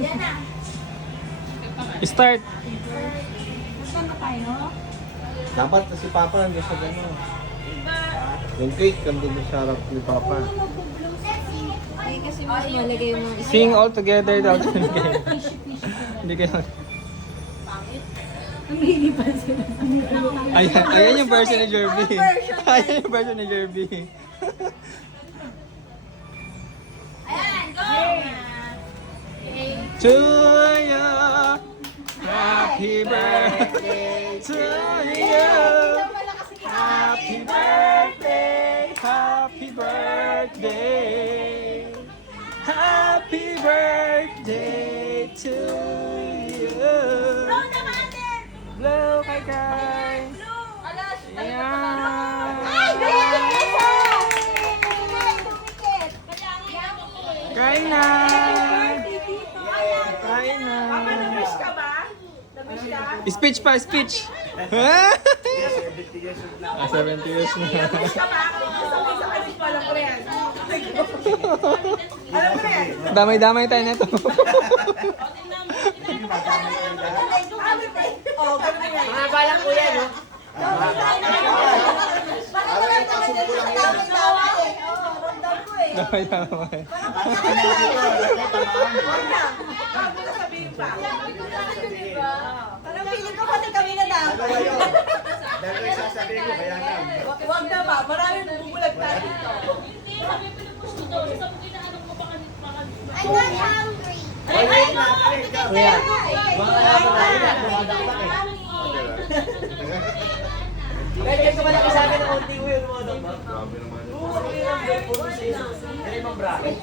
Yan na. Start! Saan na tayo? Dapat si Papa nandun sa gano'n. Yung cake, nandun sa harap ni Papa. Ay, kasi mas malagay yung mga isa. Sing all together daw. Hindi kayo. Nanghihilipan sila. Ayan yung version ni Jerby. Ayan yung version ni Jerby. Ayan, go! To you, happy birthday to you. Happy birthday, happy birthday. Happy birthday to you. Blow kay Kai. Ayan. Kain na. Kain na. Papa, na-wish ka ba? Na-wish ka? Speech pa, speech. Yes, 70 years old na. 70 years na. Na-wish ka ba? Isang wish pa, alam ko na yan. Alam ko na yan. Damay-damay tayo nito. Oh, ganun na yan. Mga balang ko yan, no? Damay-damay. Bago na sabihin pa. Parang feeling ko pati kami na daw. Dahil ko sasabihin ko, bayanan. Huwag na ba? Maraming bumulag tayo dito. I'm not hungry. Kuya, mga Kaya ito malaki sa akin ng konti ko yun, mga dog. Grabe naman. Oo, ano yun? Puro sa isa. Ano yung mga bracket?